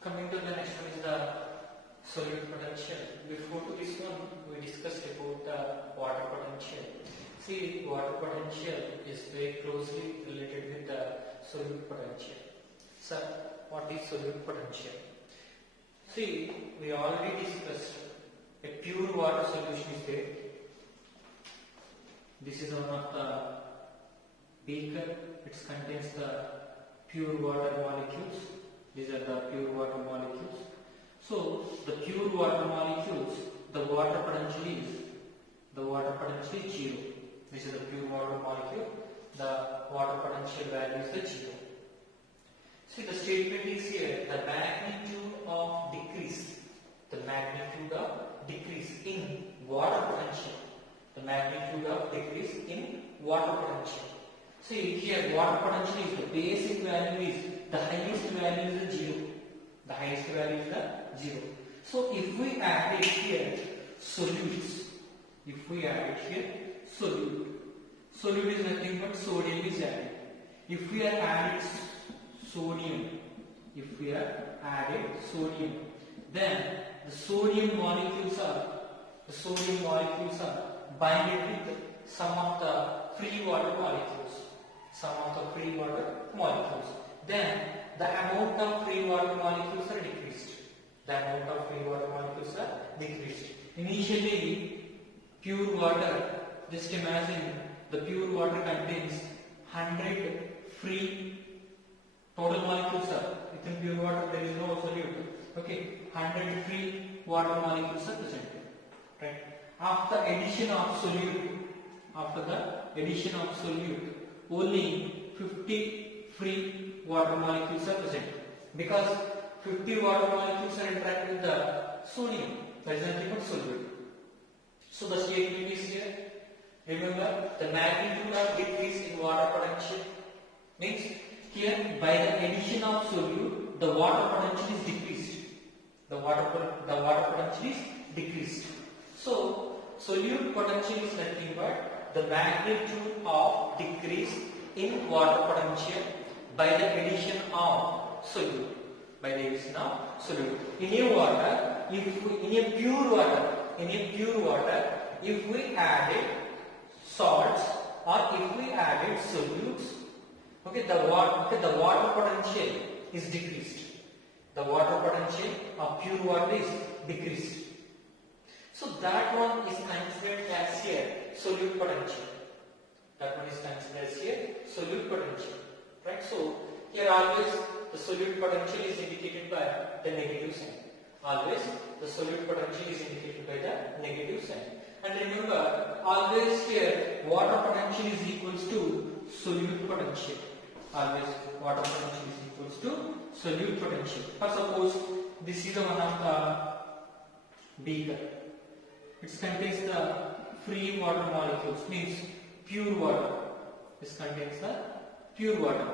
Coming to the next one is the solute potential. Before to this one, we discussed about the water potential. See, water potential is very closely related with the solute potential. So, what is solute potential? See, we already discussed a pure water solution is there. This is one of the beaker. It contains the pure water molecules. These are the pure water molecules. So, the pure water molecules, the water potential is 0. This is the pure water molecule. The water potential value is the 0. See, the statement is here, the magnitude of decrease in water potential. The magnitude of decrease in water potential. See, here water potential is the basic value is the highest value is the 0. The highest value is the 0. So, if we add it here solutes, solute is nothing but sodium is added. If we are added sodium, then the sodium molecules are binded with some of the free water molecules. Then the amount of free water molecules are decreased. Initially, pure water, just imagine the pure water contains 100 free total molecules are within pure water. There is no solute. Okay, 100 free water molecules are present. Right. After the addition of solute, only 50 free water molecules are present, because 50 water molecules are interacting with the sodium. That is nothing but solute. So the statement is here. Remember, the magnitude of decrease in water potential means here by the addition of solute, the water potential is decreased. The water potential is decreased. So solute potential is nothing but the magnitude of decrease in water potential by the addition of solute. In a water, in a pure water, if we added salts or if we added solutes, okay, the water potential is decreased. The water potential of pure water is decreased. So that one is considered as here solute potential. Right? So here always the solute potential is indicated by the negative sign. And remember, always here water potential is equals to solute potential. For suppose this is one of the beaker. It contains the free water molecules, means pure water. This contains the pure water.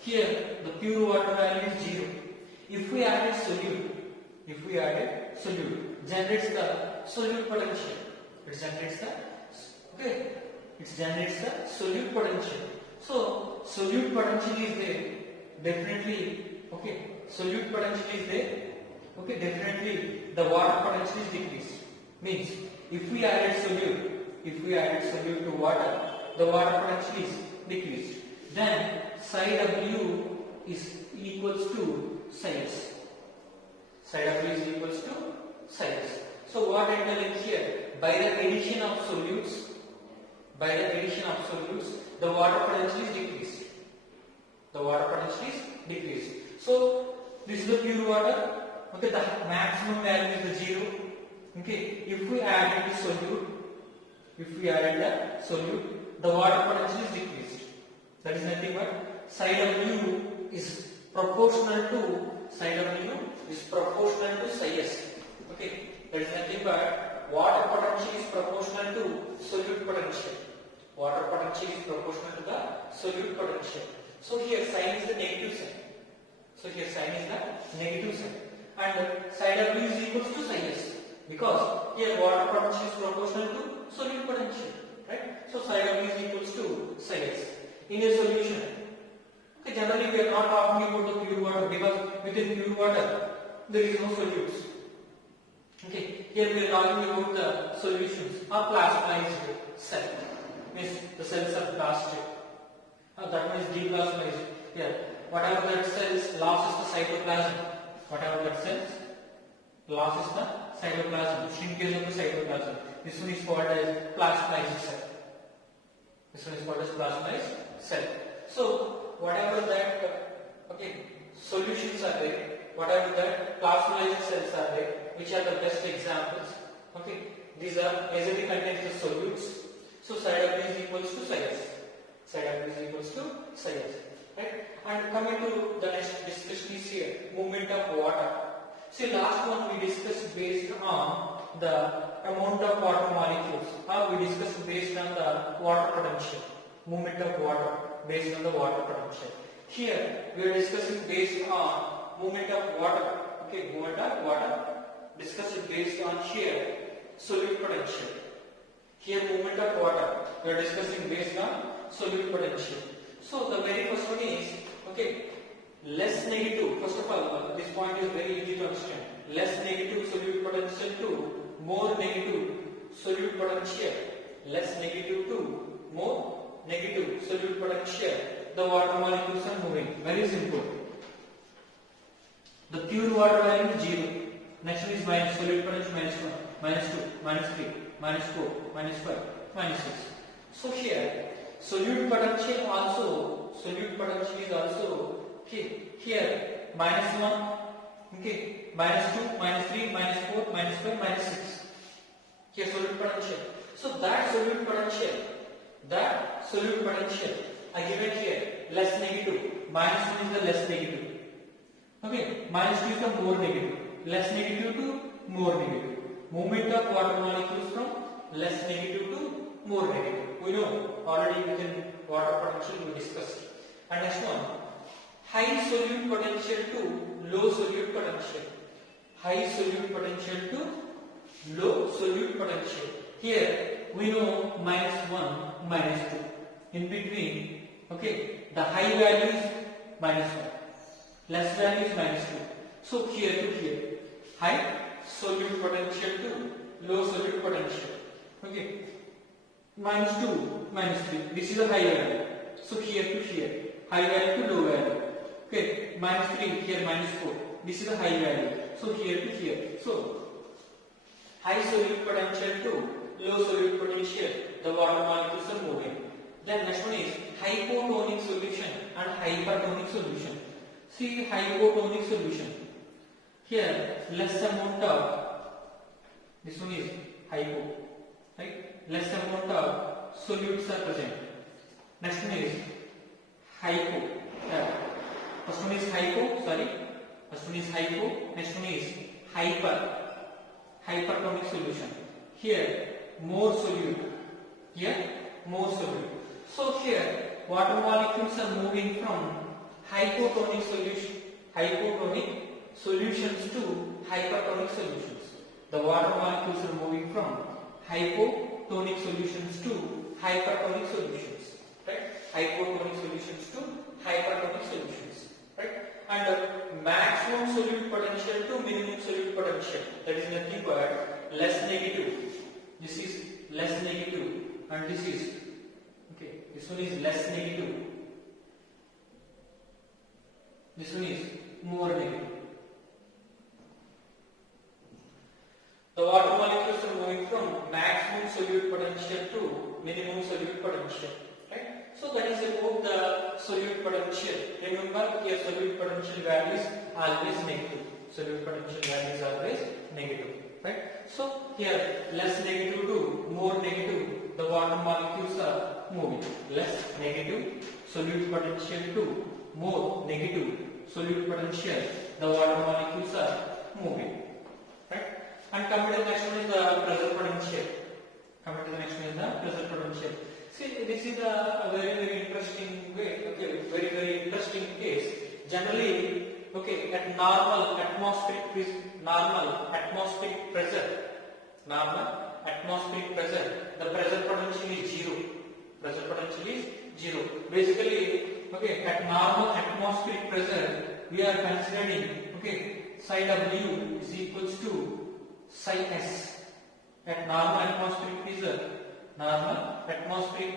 Here the pure water value is 0. If we added solute, generates the solute potential. It generates the solute potential. So solute potential is there. Definitely, solute potential is there. Definitely the water potential is decreased. Means if we added solute to water, the water potential is decreased. Then psi W is equals to psi S. So what I tell is here, by the addition of solutes, the water potential is decreased. So this is the pure water. Okay, the maximum value is the 0. Okay, if we added the solute, the water potential is decreased. That is nothing but psi W is proportional to psi S. Okay, that is nothing but water potential is proportional to solute potential. So here sign is the negative sign. And psi W is equals to psi S. Because here water potential is proportional to solute potential, right? So psi W is equals to psi S. In a solution, okay, generally we are not talking within pure water, there is no solutes. Okay, here we are talking about the solutions or plasmized cell. Means the cells are plastic. That means deplasmized. Here, whatever that cells loses the cytoplasm. Whatever that cells loses the cytoplasm. Shrinkage of the cytoplasm. This one is called as plasmized cell. This one is called as plasmized cell. So whatever that solutions are there, whatever that plasmized cells are there, which are the best examples. Okay, these are majorly contains the solutes. So psi W is equals to psi S. Psi W is equals to psi S. Right? And coming to the next discussion is here, movement of water. See, last one we discussed based on the amount of water molecules. We discussed based on the water potential. Movement of water based on the water potential. Here we are discussing based on movement of water. Okay, movement of water. Discuss it based on here solute potential. Here movement of water. We are discussing based on solute potential. So the very first one is less negative. First of all, this point is very easy to understand. Less negative solute potential to more negative solute potential. Less negative to more negative solute potential. The water molecules are moving. Very simple. The pure water value is 0. Next one is minus solute potential minus 1, minus 2, minus 3, minus 4, minus 5, minus 6. So here solute potential is also here minus 1, minus 2, minus 3, minus 4, minus 5, minus 6. Here solute potential. So that solute potential I given here less negative. Minus 1 is the less negative. Okay, minus 2 is the more negative. Less negative to more negative. Movement of water molecules from less negative to more negative. We know already within water potential we discussed. And next one, high solute potential to low solute potential. High solute potential to low solute potential. Here we know minus 1, minus 2. In between, the high value is minus 1. Less value is minus 2. So here to here, high solute potential to low solute potential. Minus 2, minus 3. This is a high value. So here to here, high value to low value. Minus 3, here minus 4. This is a high value. So here to here. So high solute potential to low solute potential, the water molecules are moving. Then next one is hypotonic solution and hypertonic solution. See, hypotonic solution. Here less amount of, this one is hypo, right? Less amount of solutes are present. Next one is hypo. First one is hypo, First one is hypo, next one is hypertonic solution. Here more solute. Here more solute. So here water molecules are moving from hypotonic solutions to hypertonic solutions. The water molecules are moving from hypotonic solutions to hypertonic solutions. Right? Hypotonic solutions to hypertonic solutions. Right? And maximum solute potential to minimum solute potential. That is nothing but less negative. This is less negative, and this is this one is less negative. This one is more negative. The water molecules are moving from maximum solute potential to minimum solute potential. Right? So that is about the solute potential. Remember, here solute potential value is always negative. Solute potential value is always negative. Right? So here less negative to more negative, the water molecules are moving. Less negative solute potential to more negative solute potential, the water molecules are moving. Right? And coming to the next one is the pressure potential. See, this is a very interesting way. Very interesting case. Generally, at normal atmospheric pressure, the pressure potential is zero. Basically, at normal atmospheric pressure, we are considering psi W is equals to psi S. At normal atmospheric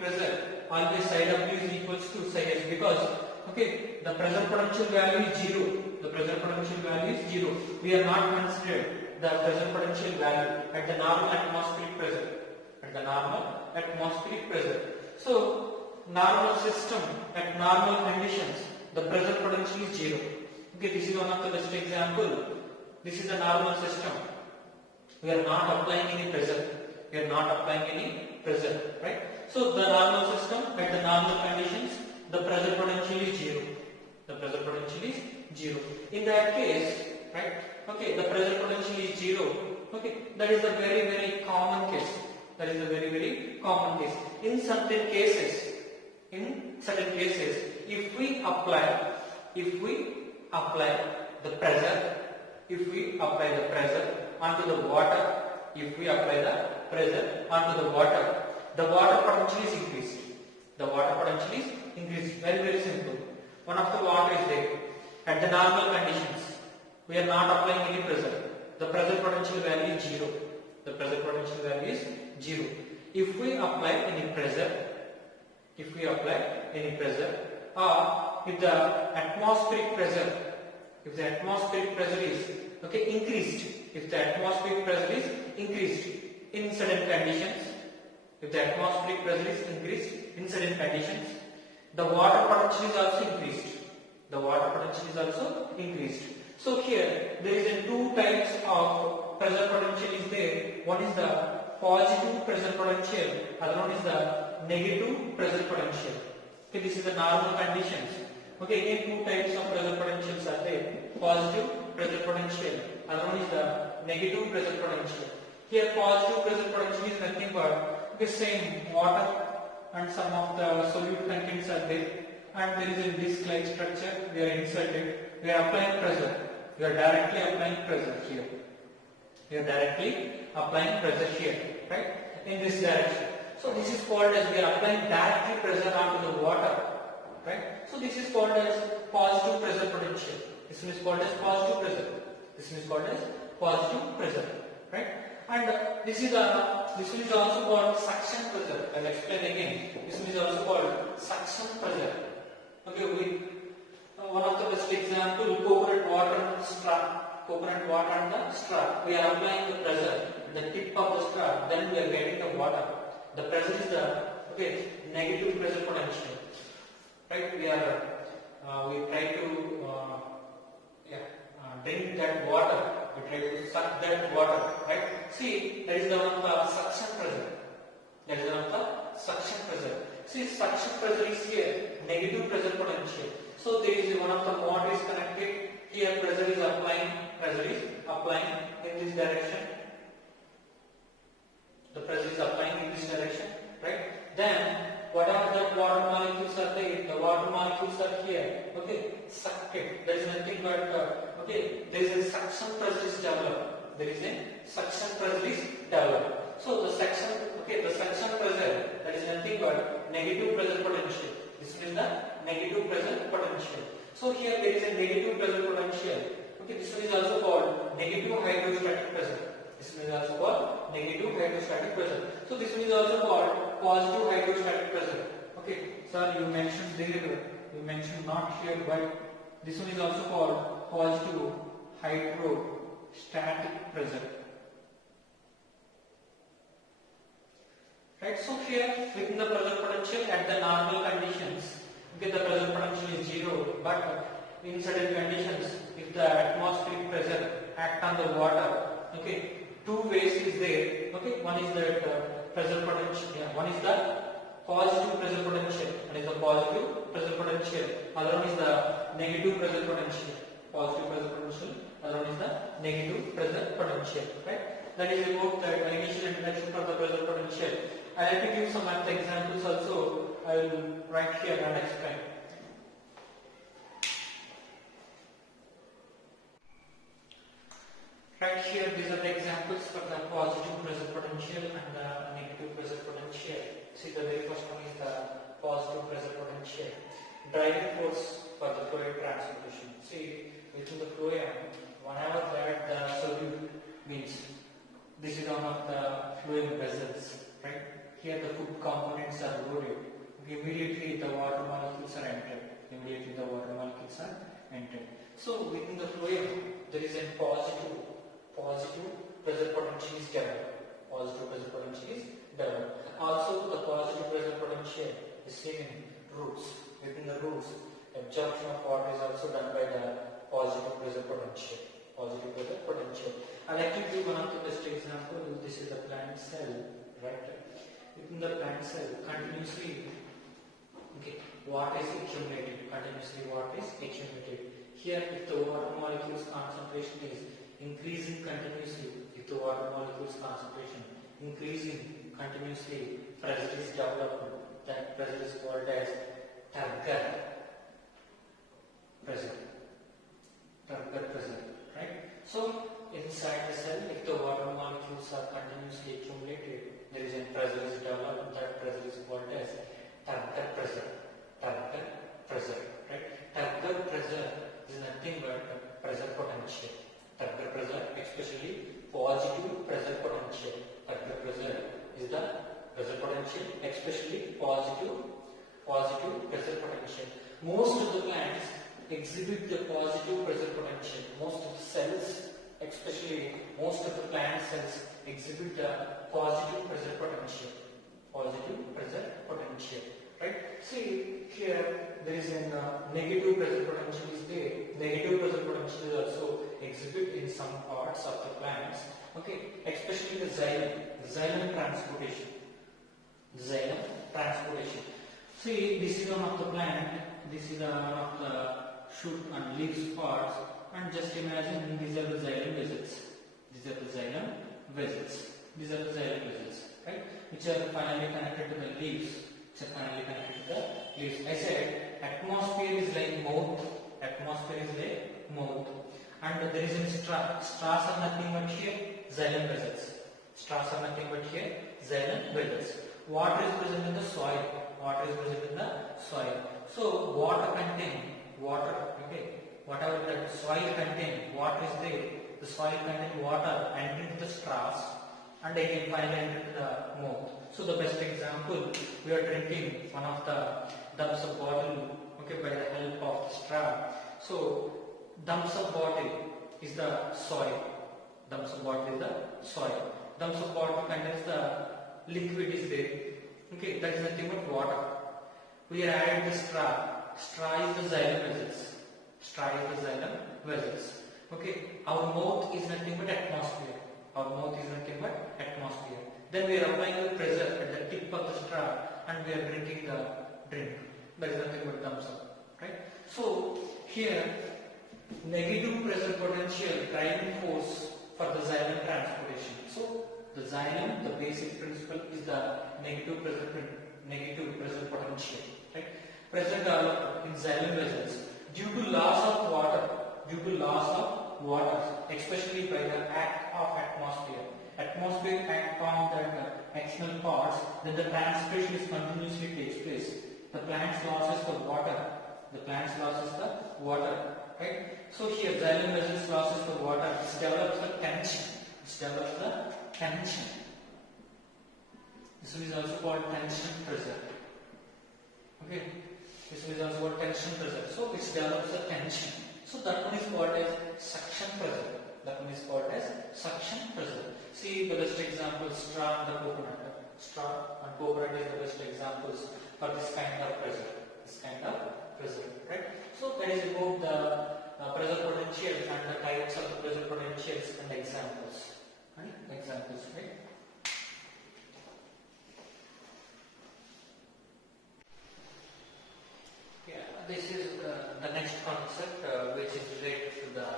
pressure, always psi W is equals to psi S, because okay, the pressure potential value is 0. The pressure potential value is 0. We are not considered the pressure potential value at the normal atmospheric pressure. So normal system at normal conditions, the pressure potential is 0. Okay, this is one of the best example. This is a normal system. We are not applying any pressure. Right? So the normal system at the normal conditions, the pressure potential is 0. In that case, right? Okay, the pressure potential is 0. Okay, that is a very common case. In certain cases, if we apply the pressure onto the water, the water potential is increased. Very simple. One of the water is there. At the normal conditions, we are not applying any pressure. The pressure potential value is 0. If we apply any pressure, or if the atmospheric pressure is increased, in certain conditions, the water potential is also increased. So here there is two types of pressure potential is there. One is the positive pressure potential, other one is the negative pressure potential. Okay, this is the normal conditions. Okay, again two types of pressure potentials are there. Positive pressure potential, other one is the negative pressure potential. Here positive pressure potential is nothing but the same water and some of the solute contents are there, and there is a disc-like structure. We are inserted. We are applying pressure. We are directly applying pressure here. Right? In this direction. So this is called as we are applying directly pressure onto the water. Right? So this is called as positive pressure potential. This one is called as positive pressure. Right? And this one is also called suction pressure. I'll explain again. This one is also called suction pressure. Okay, one of the best example, coconut water and the straw. We are applying the pressure at the tip of the straw, then we are getting the water. The pressure is the negative pressure potential. Right? We try to drink that water. We try to suck that water. Right? See, that is the one of the suction pressure. See, suction pressure is here, negative pressure potential. So there is one of the motor is connected. Here pressure is applying in this direction. The pressure is applying in this direction, right? Then whatever the water molecules are there, the water molecules are here. Okay, sucked. There is nothing but there is a suction pressure is developed. So the suction pressure, that is nothing but negative pressure potential. This is the negative pressure potential. So here there is a negative pressure potential. Okay, this one is also called negative hydrostatic pressure. So this one is also called positive hydrostatic pressure. Okay, sir, you mentioned not here, but this one is also called positive hydrostatic pressure. Right, so here within the pressure potential at the normal conditions, okay, the pressure potential is 0, but in certain conditions, if the atmospheric pressure act on the water, okay, two ways is there. Okay, one is the pressure potential, one is the positive pressure potential, other one is the negative pressure potential. Other one is the negative pressure potential. Right? That is about the initial introduction of the pressure potential. I have to give some other examples also. I will write here and explain. Right here, these are the examples for the positive pressure potential and the negative pressure potential. See, the very first one is the positive pressure potential. Driving force for the fluid transportation. See, within the phloem, whenever that the solute means this is one of the flowing vessels, right? Here the food components are loaded. Immediately the water molecules are entered. Immediately the water molecules are entered. So within the phloem there is a positive pressure potential is developed. Positive pressure potential is developed. Also the positive pressure potential is seen in roots. Within the roots, absorption of water is also done by the positive pressure potential. Positive pressure potential. I like to give one of the best example. This is the plant cell, right? Within the plant cell, continuously, water is accumulated. Continuously, water is accumulated. Here, if the water molecules concentration is increasing continuously, if the water molecules concentration increasing continuously, pressure is developed. That pressure is called as Turgor pressure. Turgor pressure, right? So inside the cell, if the water molecules are continuously accumulated, there is a pressure is developed. That pressure is called as Turgor pressure. Turgor pressure, right? Turgor pressure is nothing but pressure potential. Turgor pressure, especially positive pressure potential. Turgor pressure is the pressure potential, especially positive pressure potential. Most of the plants exhibit the positive pressure potential. Most of the cells, especially most of the plant cells, exhibit the positive pressure potential. Positive pressure potential, right? See here there is a negative pressure potential is there. Negative pressure potential is also exhibit in some parts of the plants. Especially the xylem transportation. Xylem transportation. See, this is one of the plant. This is one of the shoot and leaves parts. And just imagine these are the xylem vessels. These are the xylem vessels. These are the xylem vessels, right? Which are finally connected to the leaves. I said atmosphere is like mouth. Atmosphere is like mouth. And there is a straw. Straws are nothing but here xylem vessels. Straws are nothing but here xylem vessels. Water is present in the soil. Water is present in the soil. So water contain water. Whatever the soil contain, water is there. The soil contain water entering into the straws and again finally enter to the mouth. So the best example, we are drinking one of the dumps of bottle, by the help of the straw. So dumps of bottle is the soil. Dumps of bottle is the soil. Dumps of bottle contains the liquid is there. That is nothing but water. We are added the straw. Straw is the xylem vessels. Straw is the xylem vessels. Our mouth is nothing but atmosphere. Our mouth is nothing but atmosphere. Then we are applying the pressure at the tip of the straw and we are drinking the drink. That is nothing but thumbs up, right? So here, negative pressure potential driving force for the xylem transportation. So the xylem, the basic principle is the negative pressure potential, right? Pressure developed in xylem vessels due to loss of water, especially by the act of atmosphere. Atmosphere act on the external parts, then the transpiration is continuously takes place. The plants losses the water. Right? So here xylem vessels losses the water. It develops the tension. This one is also called tension pressure. This one is also called tension pressure. So it develops the tension. So that one is called as suction pressure. See the best examples, straw and the coconut. Straw and coconut is the best examples for this kind of pressure. Right? So that is about the pressure potentials and the types of the pressure potentials and examples. Right? This is the next concept which is related to the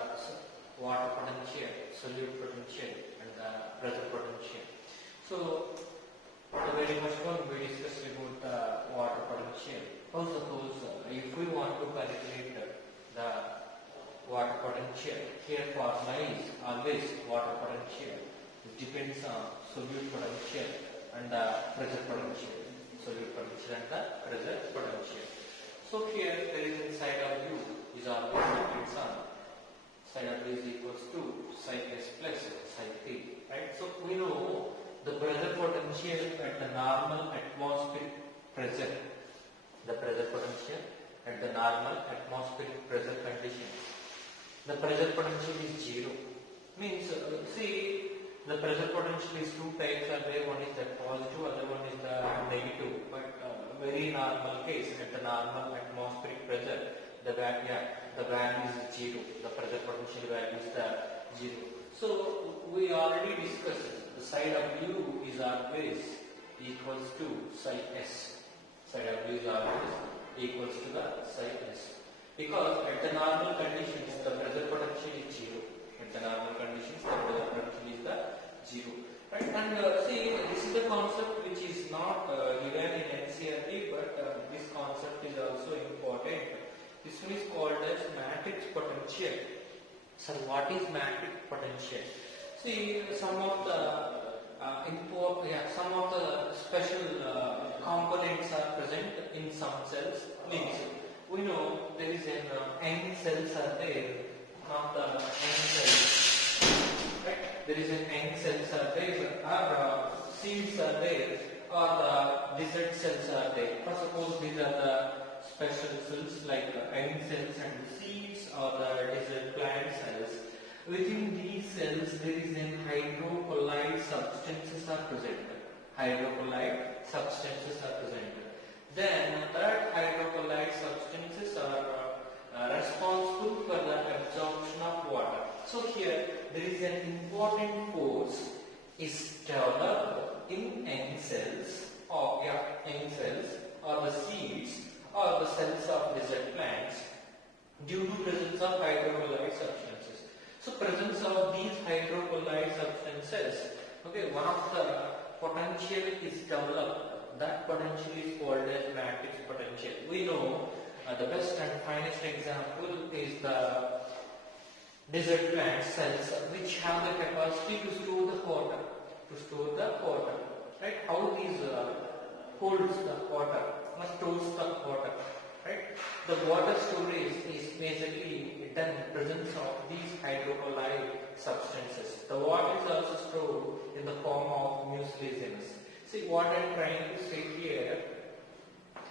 water potential, solute potential and the pressure potential. So the very first one we discussed about the water potential. Suppose if we want to calculate the water potential, here formula is always water potential. It depends on solute potential and the pressure potential. So here there is inside of U is always depends on psi W is equals to psi S plus psi P, right? So we know the pressure potential at the normal atmospheric pressure, the pressure potential at the normal atmospheric pressure conditions. The pressure potential is 0. Means, see, the pressure potential is two types are there. One is the positive, other one is the negative. But very normal case, at the normal atmospheric pressure, the value is 0. The pressure potential value is the 0. So we already discussed the psi W is always equals to psi S. Psi W is always equals to the psi S. Because at the normal conditions, the pressure potential is 0. At the normal conditions, the pressure potential is the 0. Right? And see, this is the concept which is not given in NCERT, but this concept is also important. This one is called as matrix potential. So, what is matrix potential? See, some of the some of the special components are present in some cells. Means we know there is an N cells are there, not the N cells. Right? There is an N cells are there, or seeds are there, or the desert cells are there. For suppose these are the special cells like N cells and seeds, or the desert plant cells. Within these cells, there is an hydrocolloid substances are present. Hydrocolloid substances are present. Then that hydrocolloid substances are responsible for the absorption of water. So here there is an important force is developed in N cells or the seeds or the cells of desert plants due to presence of hydrocolloid substances. So presence of these hydrocolloid substances, okay, one of the potential is developed. That potential is called as matrix potential. We know the best and finest example is the desert plant cells, which have the capacity to store the water. Right? How these holds the water, stores the water. Right? The water storage is basically done in presence of these hydrocolloid substances. The water is also stored in the form of mucilaginous. See, what I am trying to say here,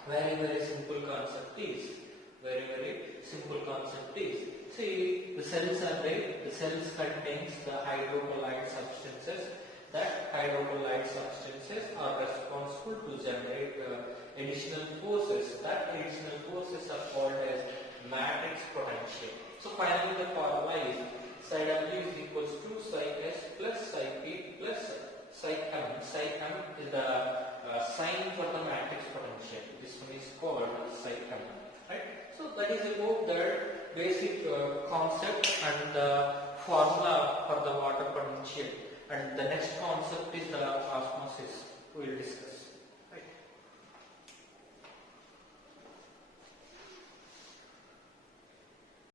very simple concept is, see, the cells are there, the cells contains the hydrocolloid substances. That hydrocolloid substances are responsible to generate additional forces. That additional forces are called as matrix potential. So finally the formula is psi W is equals to psi S plus psi P plus psi M. Psi M is the sign for the matrix potential. This one is called psi M. Right? So that is about the basic concept and the formula for the water potential. And the next concept is the osmosis. We will discuss.